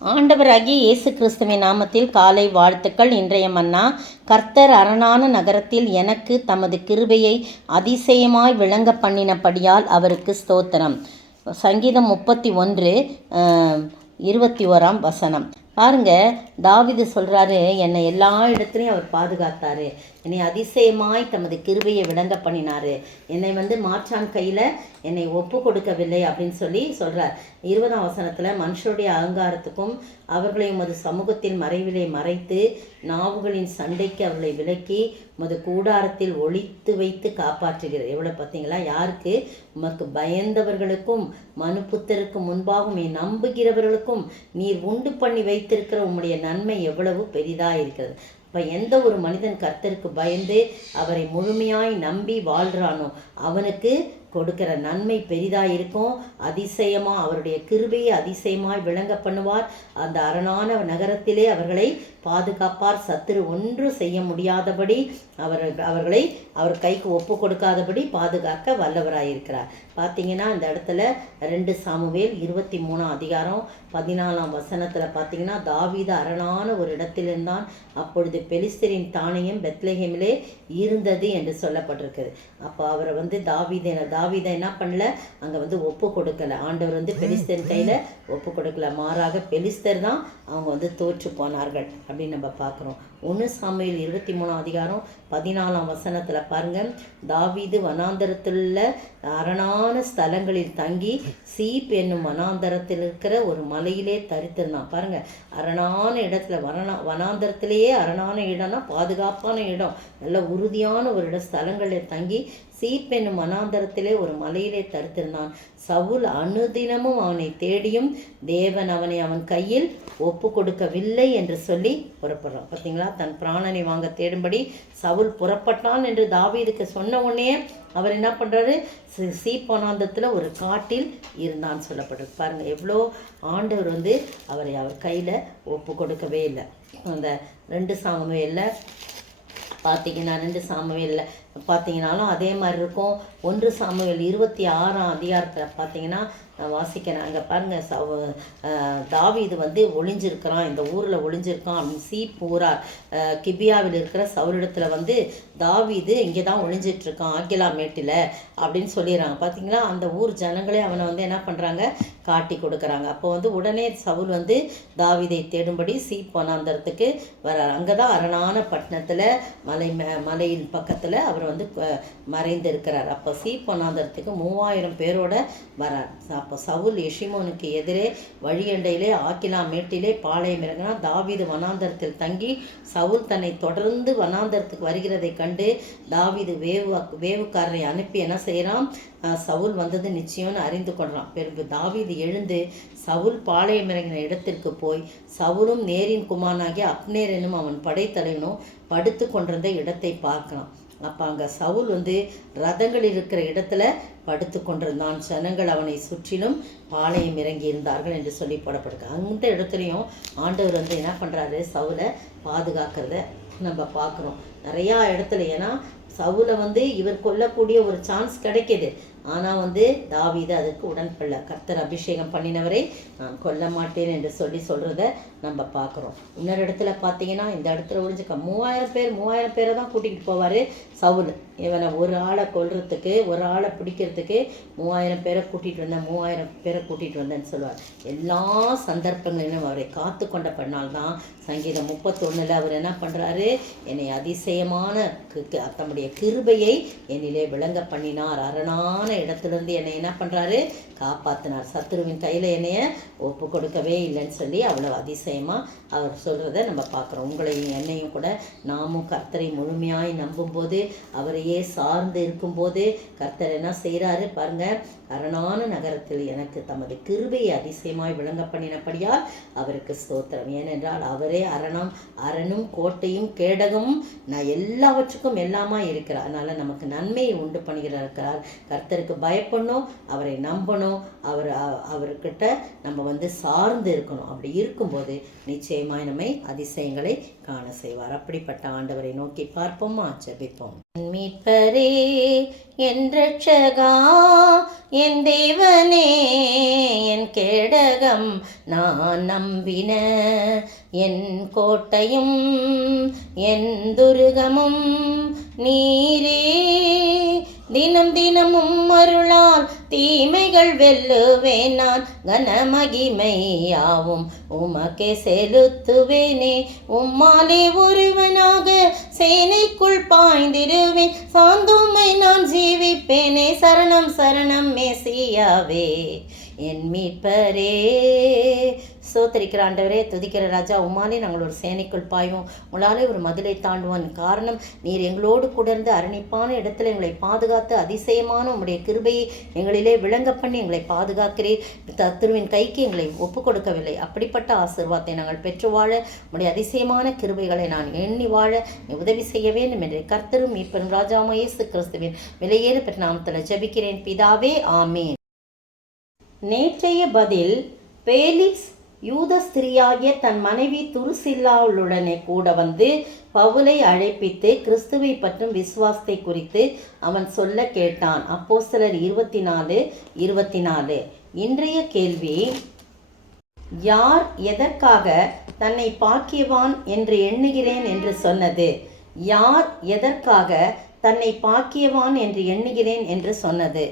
ஆண்டவராகிய இயேசு கிறிஸ்துவின் நாமத்தில் காலை வாழ்த்துக்கள். இன்றைய மன்னா, கர்த்தர் அரணான நகரத்தில் எனக்கு தமது கிருபையை அதிசயமாய் விளங்க பண்ணினபடியால் அவருக்கு ஸ்தோத்திரம். சங்கீதம் 31:21 பாருங்க, தாவீது சொல்கிறாரு, என்னை எல்லா இடத்துலையும் அவர் பாதுகாத்தார், என்னை அதிசயமாய் தமது கிருபையை விளங்க பண்ணினார், என்னை மாற்றான் கையில் என்னை ஒப்பு கொடுக்கவில்லை அப்படின்னு சொல்லி சொல்கிறார். 20ஆம் வசனத்தில், மனுஷருடைய அகங்காரத்துக்கும் அவர்களையும் மது சமூகத்தின் மறைவிலே மறைத்து நாவுகளின் சண்டைக்கு அவர்களை விலக்கி மது கூடாரத்தில் ஒளித்து வைத்து காப்பாற்றுகிறார். எவ்வளோ பார்த்தீங்களா? யாருக்கு? உமக்கு பயந்தவர்களுக்கும் மனுபுத்தருக்கு முன்பாகவும் என் நம்புகிறவர்களுக்கும் நீர் உண்டு பண்ணி வைத்திருக்கிற உம்முடைய நன்மை எவ்வளவு பெரிதாக இருக்கிறது. இப்போ எந்த ஒரு மனிதன் கர்த்தருக்கு பயந்து அவரை முழுமையாய் நம்பி வாழ்கிறானோ அவனுக்கு கொடுக்கிற நன்மை பெரிதாக இருக்கும். அதிசயமாக அவருடைய கிருபையை அதிசயமாய் விளங்க பண்ணுவார். அந்த அரணான நகரத்திலே அவர்களை பாதுகாப்பார். சத்துரு ஒன்று செய்ய முடியாதபடி அவர்களை அவர் கைக்கு ஒப்பு கொடுக்காதபடி பாதுகாக்க வல்லவராயிருக்கிறார். பார்த்தீங்கன்னா இந்த இடத்துல 2 சாமுவேல் 23:14 பார்த்தீங்கன்னா, தாவீது அரணான ஒரு இடத்திலிருந்தான், அப்பொழுது பெலிஸ்தரின் தானியம் பெத்லெகேமிலே இருந்தது என்று சொல்லப்பட்டிருக்குது. அப்போ அவரை தாவீதை என்ன பண்ணல, அங்கே ஒப்பு கொடுக்கல. ஆண்டவர் பெலிஸ்தரின் கையில் ஒப்பு கொடுக்கல, மாறாக பெலிஸ்தர் தான் அவங்க தோற்று போனார்கள் அப்படின்னு நம்ம பார்க்குறோம். 1 சாமுவேல் 23:14 பாருங்கள், தாவீது வனாந்தரத்திலுள்ள அரணான ஸ்தலங்களில் தங்கி சீப் என்னும் வனாந்தரத்தில் இருக்கிற ஒரு மலையிலே தரித்திருந்தான். பாருங்கள், அரணான இடத்துல வனாந்தரத்திலேயே அரணான இடம்னா பாதுகாப்பான இடம், நல்ல உறுதியான ஒரு ஸ்தலங்களில் தங்கி சீப் என்னும் வனாந்தரத்திலே ஒரு மலையிலே தரித்திருந்தான். சவுல் அனுதினமும் அவனை தேடியும் தேவன் அவனை அவன் கையில் ஒப்பு கொடுக்கவில்லை என்று சொல்லி புறப்படுறான். பார்த்தீங்களா? தன் பிராணனை வாங்க தேடும்படி சவுல் புறப்பட்டான் என்று தாவீதுக்கு சொன்ன உடனே அவர் என்ன பண்ணுறாரு? சீப் வனாந்தரத்தில் ஒரு காட்டில் இருந்தான்னு சொல்லப்படுறது. பாருங்கள், எவ்வளோ ஆண்டவர் அவரை அவர் கையில் ஒப்பு கொடுக்கவே இல்லை. அந்த 2 சாமுவேலில் பார்த்தீங்கன்னா 2 சாமுவேலில் பார்த்தீங்கன்னாலும் அதே மாதிரி இருக்கும். 1 சாமுவேல் 26 பார்த்தீங்கன்னா நான் வாசிக்கிறேன். அங்கே பாருங்கள், தாவீது ஒளிஞ்சிருக்கிறான், இந்த ஊரில் ஒளிஞ்சிருக்கான் அப்படின்னு சீப் ஊரார் கிபியாவில் இருக்கிற சவுலிடத்தில் தாவீது இங்கே தான் ஒளிஞ்சிட்ருக்கான் ஆக்கிலா மேட்டில் அப்படின்னு சொல்லிடுறாங்க. பார்த்தீங்களா? அந்த ஊர் ஜனங்களே அவனை என்ன பண்ணுறாங்க? காட்டி கொடுக்குறாங்க. அப்போ உடனே சவுல் தாவீதை தேடும்படி சீப் வனாந்தரத்துக்கு வர்றார். அங்கே தான் அரணான பட்டணத்தில் மலையின் பக்கத்தில் அவர் மறைந்து இருக்கிறார். அப்போ சீப் வனாந்தரத்துக்கு 3000 பேரோட வரார். அப்போ சவுல் எஷிமோனுக்கு எதிரே வழியண்டையிலே ஆக்கிலா மேட்டிலே பாளையம் இறங்கினா. தாவீது வனாந்தரத்தில் தங்கி சவுல் தன்னை தொடர்ந்து வனாந்தரத்துக்கு வருகிறதை கண்டு தாவீது வேவுக்காரரை அனுப்பி என்ன செய்கிறான்? சவுல் வந்தது நிச்சயம்னு அறிந்து கொள்கிறான். பிறகு தாவீது எழுந்து சவுல் பாளையம் இறங்கின இடத்திற்கு போய் சவுலும் நேரின் குமாரனாகிய அப்னேர் என்னும் அவன் படைத்தலைவனும் படுத்து கொண்டிருந்த இடத்தை பார்க்கலாம். அப்போ அங்கே சவுல் ரதங்கள் இருக்கிற இடத்துல படுத்து கொண்டிருந்தான். ஜனங்கள் அவனை சுற்றிலும் பாளையம் இறங்கி இருந்தார்கள் என்று சொல்லி போடப்படுது. அந்த இடத்துலையும் ஆண்டவர் என்ன பண்ணுறாரு? சவுலை பாதுகாக்கிறத நம்ம பார்க்குறோம் நிறையா இடத்துல. ஏன்னா சவுலை இவர் கொல்லக்கூடிய ஒரு சான்ஸ் கிடைக்கிது. ஆனால் தாவீது அதுக்கு உடன்படல. கர்த்தர் அபிஷேகம் பண்ணினவரை நான் கொல்ல மாட்டேன் என்று சொல்கிறத நம்ம பார்க்குறோம். இன்னொரு இடத்துல பார்த்தீங்கன்னா, இந்த இடத்துல ஒழிஞ்சுக்க 3000 பேரை தான் கூட்டிகிட்டு போவார் சவுல். இவனை ஒரு ஆளை கொல்றதுக்கு, ஒரு ஆளை பிடிக்கிறதுக்கு 3000 பேரை கூட்டிகிட்டு வந்தேன், 3000 பேரை கூட்டிகிட்டு வந்தேன்னு சொல்லுவார். எல்லா சந்தர்ப்பங்களிலும் அவரை காத்து கொண்ட பண்ணால்தான் சங்கீதம் 31 அவர் என்ன பண்ணுறாரு? என்னை அதிசயமான தம்முடைய கிருபையை என்னிலே விளங்க பண்ணினார். அரணான இடத்துலேருந்து என்னை என்ன பண்ணுறாரு? காப்பாற்றினார். சத்துருவின் கையில் என்னைய ஒப்பு கொடுக்கவே இல்லைன்னு சொல்லி அவ்வளோ அதிசயமாக அவர் சொல்கிறத நம்ம பார்க்குறோம். உங்களையும் என்னையும் கூட நாமும் கர்த்தரை முழுமையாய் நம்பும்போது, அவரையே சார்ந்து இருக்கும்போது கர்த்தர் என்ன செய்கிறாரு பாருங்கள்? அரணான நகரத்தில் எனக்கு தமது கிருபையை அதிசயமாய் விளங்க பண்ணினபடியால் அவருக்கு ஸ்தோத்திரம். ஏனென்றால் அவரே அரணும் கோட்டையும் கேடகமும் நான் எல்லாவற்றுக்கும் எல்லாமா இருக்கிறார். அதனால் நமக்கு நன்மையை உண்டு பண்ணுகிறார். கர்த்தருக்கு அவருக்கு பயப்படணும், அவரை நம்பணும், அவர்கிட்ட நம்ம சார்ந்து இருக்கணும். அப்படி இருக்கும்போது நிச்சயமாய் நம்மை அதிசயங்களை காண செய்வார். அப்படிப்பட்ட ஆண்டவரை நோக்கி பார்ப்போமா? ஜெபிப்போம். மீட்பரே, என் ரட்சகா, என் தேவனே, என் கேடகம், நான் நம்பின என் கோட்டையும் என் துருகமும் நீரே. தினம் தினமும் அருளால் தீமைகள் வெல்லுவேன், நான் கனமகிமையாவும் உமக்கே செலுத்துவேனே. உம்மாலே ஒருவனாக சேனைக்குள் பாய்ந்திருவேன், சாந்துமை நான் ஜீவிப்பேனே. சரணம் சரணம் மேசியாவே, என் மீட்பரே. சோத்தரிக்கிற ஆண்டவரே, துதிக்கிற ராஜா, உம்மாலே நாங்கள் ஒரு சேனைக்குள் பாய்வோம், உங்களாலே ஒரு மதிலை தாண்டுவோம். காரணம், நீர் எங்களோடு கூட இருந்து அரணிப்பான இடத்துல எங்களை பாதுகாத்து அதிசயமான உம்முடைய கிருபையை எங்களிலே விளங்க பண்ணி எங்களை பாதுகாக்கிறீர். சத்துருவின் கைக்கு எங்களை ஒப்பு கொடுக்கவில்லை. அப்படிப்பட்ட ஆசீர்வாதத்தை நாங்கள் பெற்று வாழ, உம்முடைய அதிசயமான கிருபைகளை நான் எண்ணி வாழ நீ உதவி செய்ய வேண்டும் என்று கர்த்தரும் மீட்பரும் ராஜாவும் இயேசு கிறிஸ்துவின் விலையேறு பெற்ற நாமத்தில் ஜெபிக்கிறேன் பிதாவே, ஆமீன். நேற்றைய பதில், பேலிக்ஸ் யூத ஸ்திரியாகிய தன் மனைவி துருசில்லாவுடனே கூட வந்து பவுலை அழைப்பித்து கிறிஸ்துவை பற்றும் விசுவாசத்தை குறித்து அவன் சொல்ல கேட்டான். அப்போஸ்தலர் 24:24. இன்றைய கேள்வி, யார் எதற்காக தன்னை பாக்கியவான் என்று எண்ணுகிறேன் என்று சொன்னது? யார் எதற்காக தன்னை பாக்கியவான் என்று எண்ணுகிறேன் என்று சொன்னது?